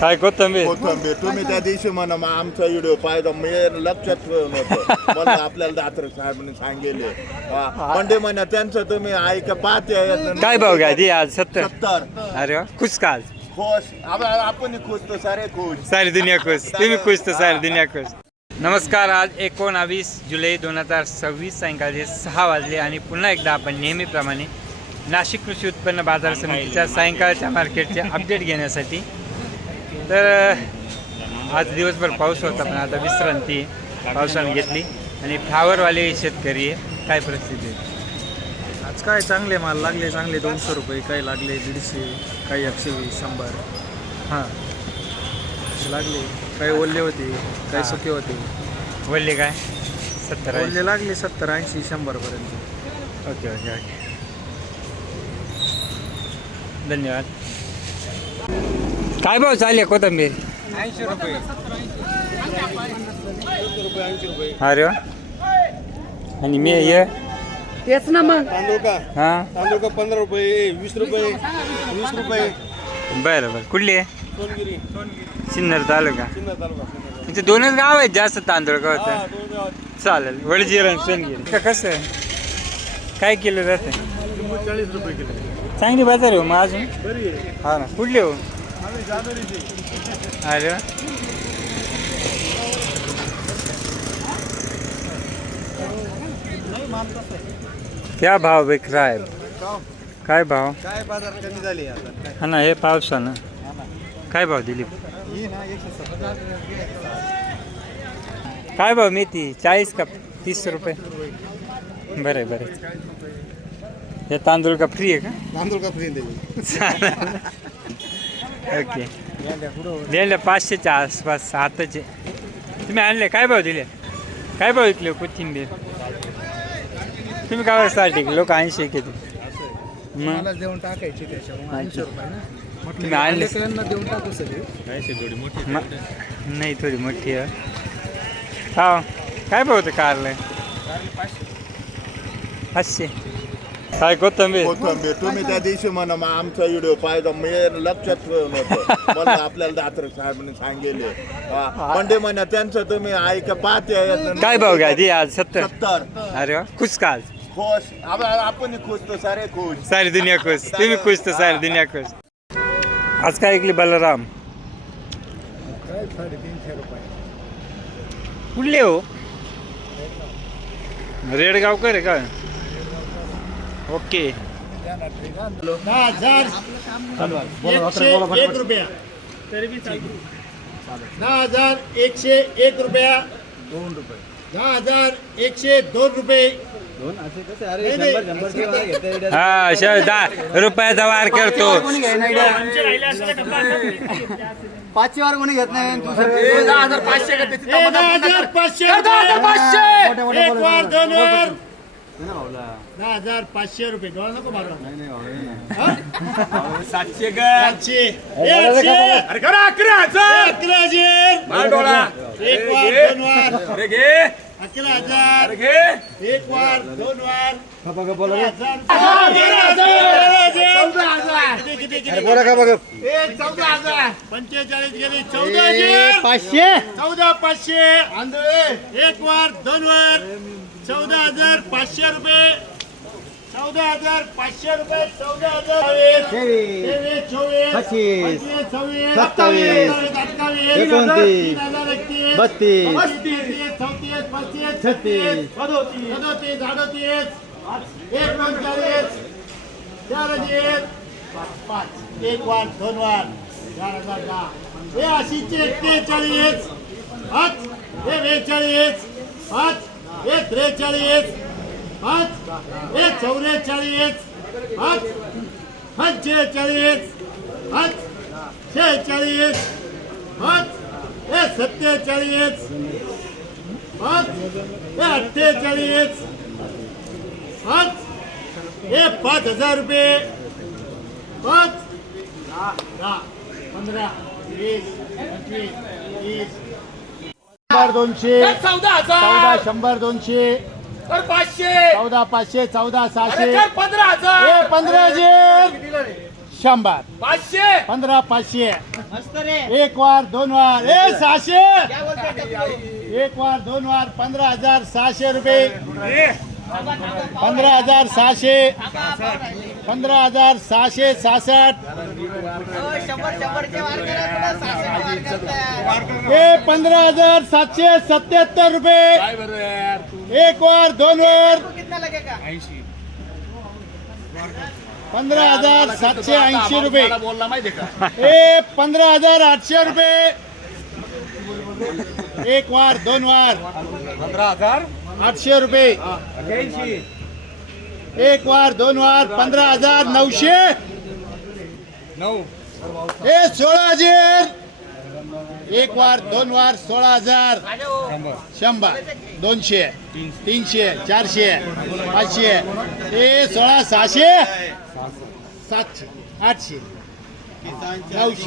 काय कोथंबीर कोथंबीर तुम्ही त्या दिवशी म्हणा मग आमचा व्हिडिओ पाहिजे मी लक्षात ठेवून होतं मला आपल्याला दात्र साहेबांनी सांगितले म्हणजे म्हणा त्यांचं तुम्ही ऐका पाहते काय भाव घ्या ती आज 70? 70. अरे वा खुश का आज? खुश आपण खुश तो सारे खुश. सारी दुनिया खुश, तुम्ही खुश तर सारी दुनिया खुश. नमस्कार. आज 19 जुलै 2026 सायंकाळचे 6 वाजले आणि पुन्हा एकदा आपण नेहमीप्रमाणे नाशिक कृषी उत्पन्न बाजार समितीच्या सायंकाळच्या मार्केटचे अपडेट घेण्यासाठी. तर आज दिवसभर पाऊस होता पण आता विश्रांती पावसाने घेतली. आणि फ्लावरवाले शेतकरी काय परिस्थिती आहे आज? काय चांगले माल लागले, चांगले 200 रुपये, काही लागले 150, काही 120, 100. हां लागले. काही ओल्ले होते, काही सुके होते. बोलले काय 70? ओल्ले लागले 70, 80, 100 पर्यंत. ओके ओके ओके, धन्यवाद. काय भाव चालले कोथंबीर? 80 रुपये. अरे वा. आणि मी ये तेच ना मग. तांदूळ का? हां तांदूळ का 15 रुपये, 20 रुपये, 20 रुपये. बरं बरं. कुठली आहे? सोनगिरी, सिन्नर तालुका. सिन्नर तालुका. इथे दोनच गाव आहेत जास्त तांदूळ का होतं? हा, 2 गावात. चालेल. वडजीर आणि सोनगिरी का कसं आहे? काय किलो जाते? 40 रुपये किलो. चांगली बाजार आहे हो मग अजून. बरी आहे. हा ना. कुठली हो? आम्ही जानेवारीची. अरे वा. क्या भाव बिक रहा है? काय भाव? काय बाजार कमी झाली आता? काय? हा ना, हे पावसानं काय भाव दिली? ही ना 170. काय भाव मेथी? 40 का 30 रुपये? बरं आहे बरं आहे. हे तांदूळ का फ्री आहे का? तांदूळ का फ्री दिली? चालेल. ओके. दिले 500च्या आसपास आताचे. तुम्ही आणले काय भाव दिले? काय भाव विकले कोथिंबीर? तुम्ही काय वाजता लोक 80 किती मग मला देऊन टाकायची त्याच्यामुळे 80 रुपये ना. तुम्ही आणले देऊन टाकू सगळे. नाही थोडी मोठी आहे. हा काय भाव होतं कारले? 500. काय कोथंबीर? कोथंबीर तुम्ही त्या दिवशी म्हणा मग आमचा व्हिडिओ पाहिजे मी लक्षात ठेवून होतं मला आपल्याला दात्र साहेबांनी सांगितले म्हणजे म्हणा त्यांचं तुम्ही ऐका पाहते काय भाव घ्या ती आज? 70? 70. अरे वा खुश का आज? खुश आपण खुश तो सारे खुश. सारी दुनिया खुश, तुम्ही खुश तर सारी दुनिया खुश. आज काय ऐकली बलराम? काय 350 रुपये. कुठले हो? रेडगावकर आहे का? ओके. 10,101 रुपया. 10,101 रुपया. 2 रुपये. 10,102 रुपये. हा 10 रुपयाचा वार करतो. 5 वार कोणी घेत नाही. 10,500. 10,500. एक वार, दोन वार. 10,500 रुपये. डोळा नको मारू. 700 500. 11,000. एक वार, दोन वार. 11,000. एक वार, दोन वार. 11,000. 14,000. 45 गेली. 14,000. 14,500. एक वार, दोन वार. 14,500 रुपये. 14,500 रुपये. 14,000. 23, 24, 25, 26, 27, 28, 29, 32, 33, 34, 35, 36, 37, 38, 39, 40, 5, एक वार, दोन वार. 4,010. हे 80, 43, 5, हे 42, 5, हे 43, 5, हे 44, 5, 45, 5, 46, 5, हे 47, 5, हे 48, 5, हे 5,000 रुपये. 5, 10, 15, 20, 25, 30, 200, 14,000, 100, 200, 500, 14,500, 14,600, 15,000, 15,000, 100 15 500 एक वार दोन वार 600 एक वार दोन वार 15,600 रुपये 15,600 15,667 15,777 रुपये एक वार दोन वार 15,780 रुपये 15,800 रुपये एक वार दोन वार 800 रुपये एक वार दोन वार 15,900 16,000 एक वार दोन वार 16,000 100 200 300 400 500 16,600 700 800 900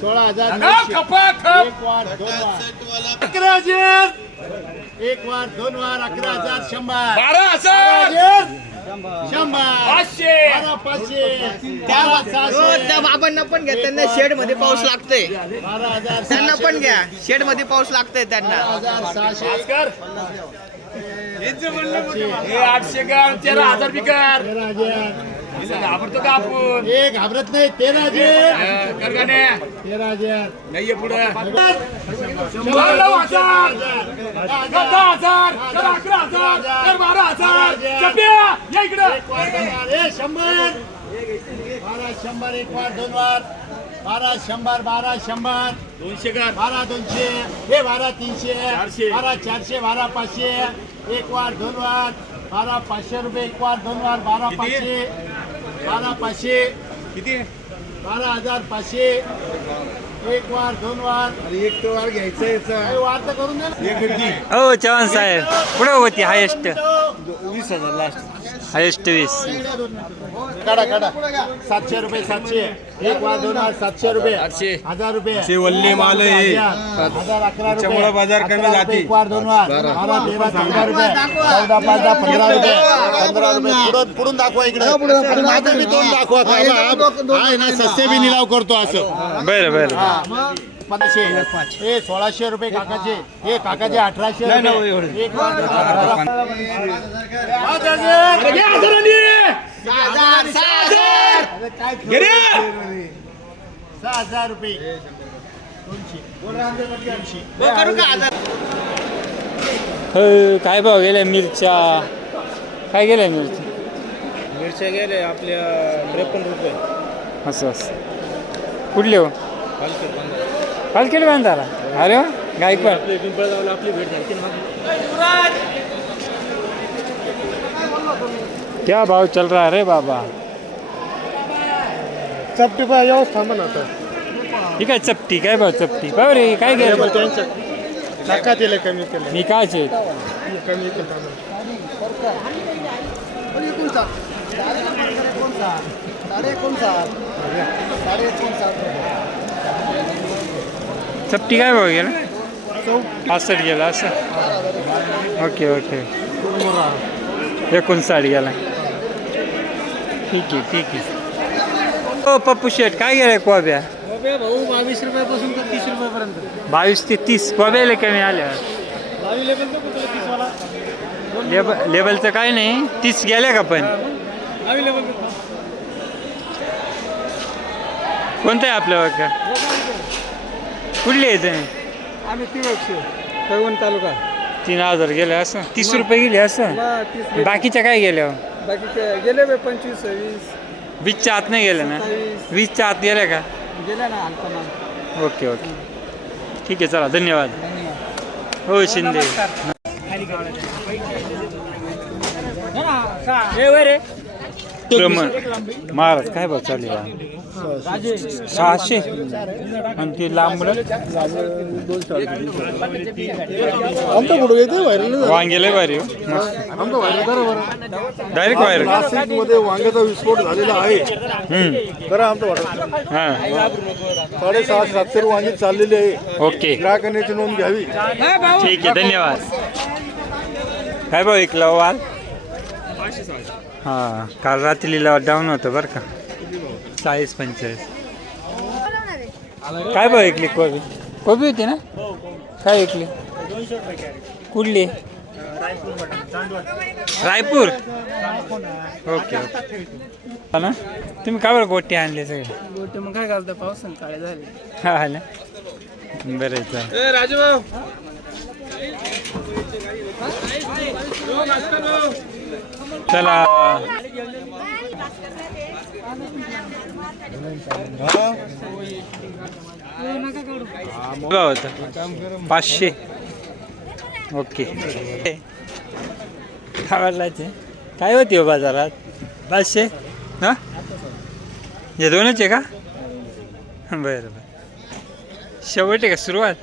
16,900 एक वार दोन वार 11,000 एक वार दोन वार 11,000 100 12,000 त्या बाबांना पण घ्या, त्यांना शेड मध्ये पाऊस लागतोय. त्यांना पण घ्या, शेड मध्ये पाऊस लागतोय त्यांना. 13,000 बिकार घाबरतो का आपण? घाबरत नाही. 13,000 13,000 नाहीये पुढे 11,000 100 एक वार दोन वार 12,100 12,100 200 12,200 हे 12,300 12,400 12,500 एक वार दोन वार 12,500 रुपये एक वार दोन वार 12,500 12,500 किती 12,500 एक वार दोन वार एक तो वार घ्यायचा याचा वार तर करून दे ना. हो चव्हाण साहेब पुढे होती हायेस्ट 20,000 लास्ट हायेस्ट 20 काढा 700 रुपये 700 एक वार दोन वार 700 रुपये 1,000 रुपये वल्ले माल आहे 1,000 11 त्याच्यामुळे रुपये बाजार कमी 11 जाते. रुपये एक वार दोन वार 12 13 14 रुपये 14 15 15 रुपये 15 रुपये पुढून दाखवा इकडे माझं मी तोंड दाखवा आहे ना सस्ते बी निलाव करतो असं बरं बरं 500 हे 1,600 रुपये काकाचे हे काकाचे 1,800 रुपये एक वार 6,000 रुपये 200 काय भाव गेल्या मिरच्या काय गेल्या मिरच्या मिरच्या गेले आपल्या 53 रुपये असं कुठले हो पालखेड बांधाला अरे वा गायकवाड पिंपळगावला आपली भेट झाली ना. क्या भाव चल रहा है रे बाबा चपटी व्यवस्था म्हणत ही काय चपटी काय भाव चपटी भाव रे काय गेलं टाका दिले कमी केले मी कायचे कमी चपटी काय भाव गेला 65 गेला असं ओके 59 गेला ठीक आहे हो पप्पू शेठ काय गेलाय कोब्या भाऊ 22 रुपयापासून तर 30 रुपयापर्यंत 22 ते 30 कोब्याला कमी आल्या लेबलचं काय नाही 30 गेल्या का पण कोणतं आहे आपलं का कुठले आहे तुम्ही आम्ही 300 पैवण तालुका 3,000 गेले असं 30 रुपये गेले असं बाकीच्या काय गेल्या बाकीचे गेले 25 20 20च्या आत नाही गेल्या ना 20च्या आत गेल्या का गेल्या ना हलका माल. ओके ठीक आहे चला धन्यवाद हो शिंदे प्रमण महाराज काय भाव चालू आहे 600 आणि ते लांब वांगेले भारी डायरेक्ट व्हायरल मध्ये वांग्याचा विस्फोट झालेला आहे खरं आमचं वाटत हां 650-700 वांगे चाललेली आहे ओके ग्राहकांनी याची नोंद घ्यावी ठीक आहे धन्यवाद काय भाऊ ऐकलं वाल हां काल रात्रीला डाऊन होतं बरं का 40-45. काय भाव ऐकली कोबी? कोबी होती ना? काय ऐकली? कुठली? रायपूर. Okay okay. हा ना तुम्ही काय बरं गोटे आणले सगळे? गोटे मग काय घालतं पावसानं काळे झाले. हा ना बरं आहे चालेल. राजू भाऊ चला भाव होतं 500. ओके आवडलाचे काय होती हो बाजारात 500. हां हे दोनच आहे का? बरं बरं शेवट आहे का सुरुवात?